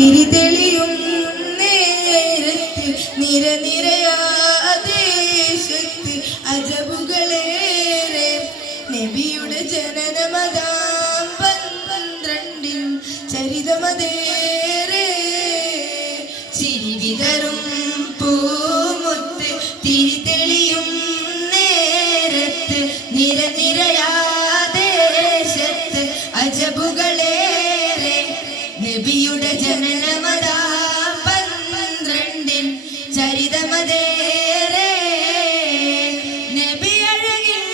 തിരി തെളിയും നേരത്ത് നിരനിരയാതെ ശക്തി അജബുകളേറെ നബിയുടെ ജനനമതാം 12 ചരിതമതേറെ ചിരി വിതറും പൂമുത്ത് തിരി തെളിയും നേരത്ത് നിരനിരയാതെ ശക്തി അജബുകളേറെ നബിയുടെ ജനനമതാം 12 ചരിതമതേറെ നബി അഴകിൻ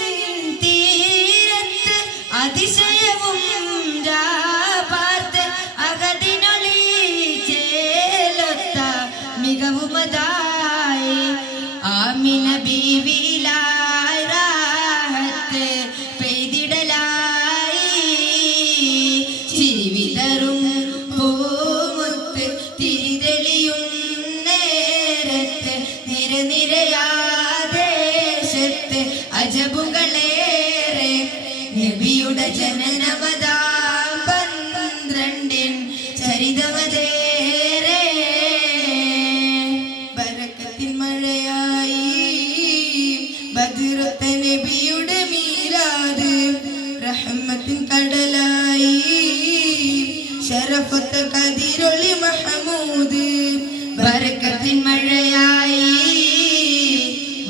തീരത്ത് അതിശയവും പാർത്ത് അകതിനൊളി ചേലൊത്ത മികവുമതായി ആമിന ബീവിലായി റാഹത്ത് പെയ്തിടലായി ചിരി വിതറും പൂമുത്ത് തിരിതെളിയും നേരത്ത് നിരനിരയാതെ ശത്ത് അജബുകളേറെ നബിയുടെ ജനനമതാം 12 ചരിതമതേറെ ബറക്കത്തിൻ മഴയായി ബദ്റത്ത നബിയുടെ മീലാദ് റഹ്മത്തിൻ കടലായി ശരഫത്ത കതിരൊളി മഹമൂദ് ബറക്കത്തിൻ മഴയായി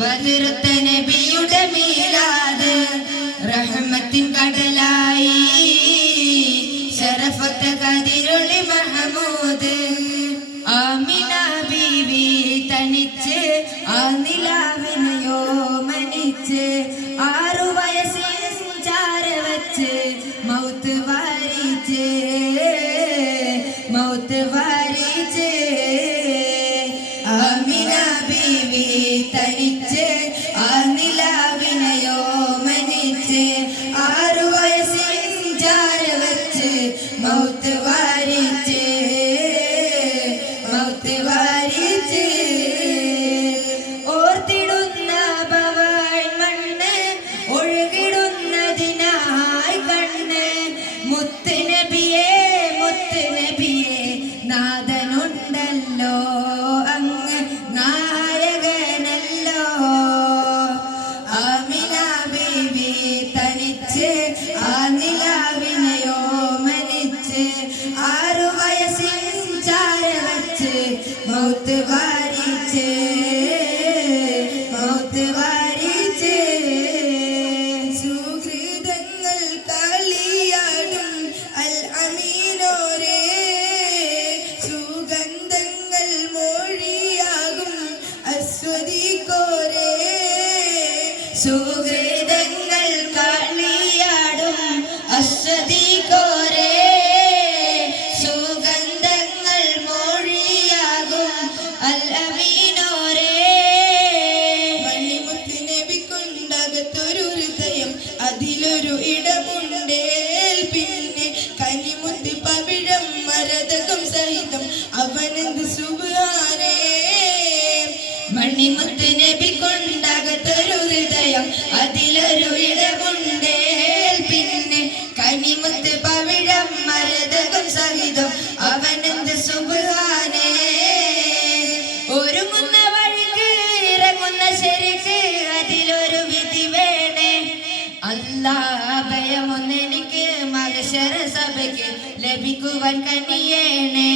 ബദ്റത്ത നബിയുടെ മീലാദ് റഹ്മത്തിൻ കടലായി ശരഫത്ത കതിരൊളി മഹമൂദ് ആമിന ബീവി തനിച്ച് ആ നിലാവിനെയോ മനിച്ച് 6 വയസ്സിൽ ചാരവച്ച് മൗത്ത് വാരിച്ച് ആമിന ബീവി തനിച്ച് ആ നിലാവിനെയോ മനിച്ച് 6 വയസ്സിൽ ചാരവച്ച് മൗത്ത് വാരിച്ച് ഓർത്തിടുന്ന ഭവാൻ മണ്ണ് ഒഴുകിടുന്നതിനായി കണ്ണ് മുത്ത് നബിയേ നാഥനുണ്ടല്ലോ അങ്ങ് നായകനല്ലോ ആമിന ബീവി തനിച്ച് ആ നിലാവിനെയോ മനിച്ച് 6 വയസ്സിൽ ചാരവച്ച് മൗത്ത് വാരിച്ച് സുഹൃതങ്ങൾ കളിയാടും അൽ അമീനോരേ സുഗന്ധങ്ങൾ മൊഴിയാകും അസ്വദിക്കോരേ സുഹൃതങ്ങൾ കളിയാടും അസ്വദിക്കോരേ സുഗന്ധങ്ങൾ മൊഴിയാകും അൽ അമീനോരേ മണിമുത്ത് നബിക്കുണ്ടകത്തൊരു ഹൃദയം അതിലൊരു ഇടമുണ്ടേൽ പിന്നെ കനിമുത്ത് പവിഴം മരതകം സഹിതം അവനെന്ത് സുബ്ഹാനേ മണിമുത്ത് നബിക്കുണ്ടകത്തൊരു ഹൃദയം അതിലൊരു ഇടമുണ്ടേൽ പിന്നെ കനിമുത്ത് പവിഴം മരതകം സഹിതം അവനെന്ത് സുബ്ഹാനേ ഒരുങ്ങുന്ന വഴിക്ക് ഇറങ്ങുന്ന ശരിക്ക് അതിലൊരു വിധി വേണേ അല്ലാഹ് ഭയമൊന്നെനിക്ക് മഹ്ശറ സഭയ്ക്ക് ലഭിക്കുവാൻ കനിയേണേ.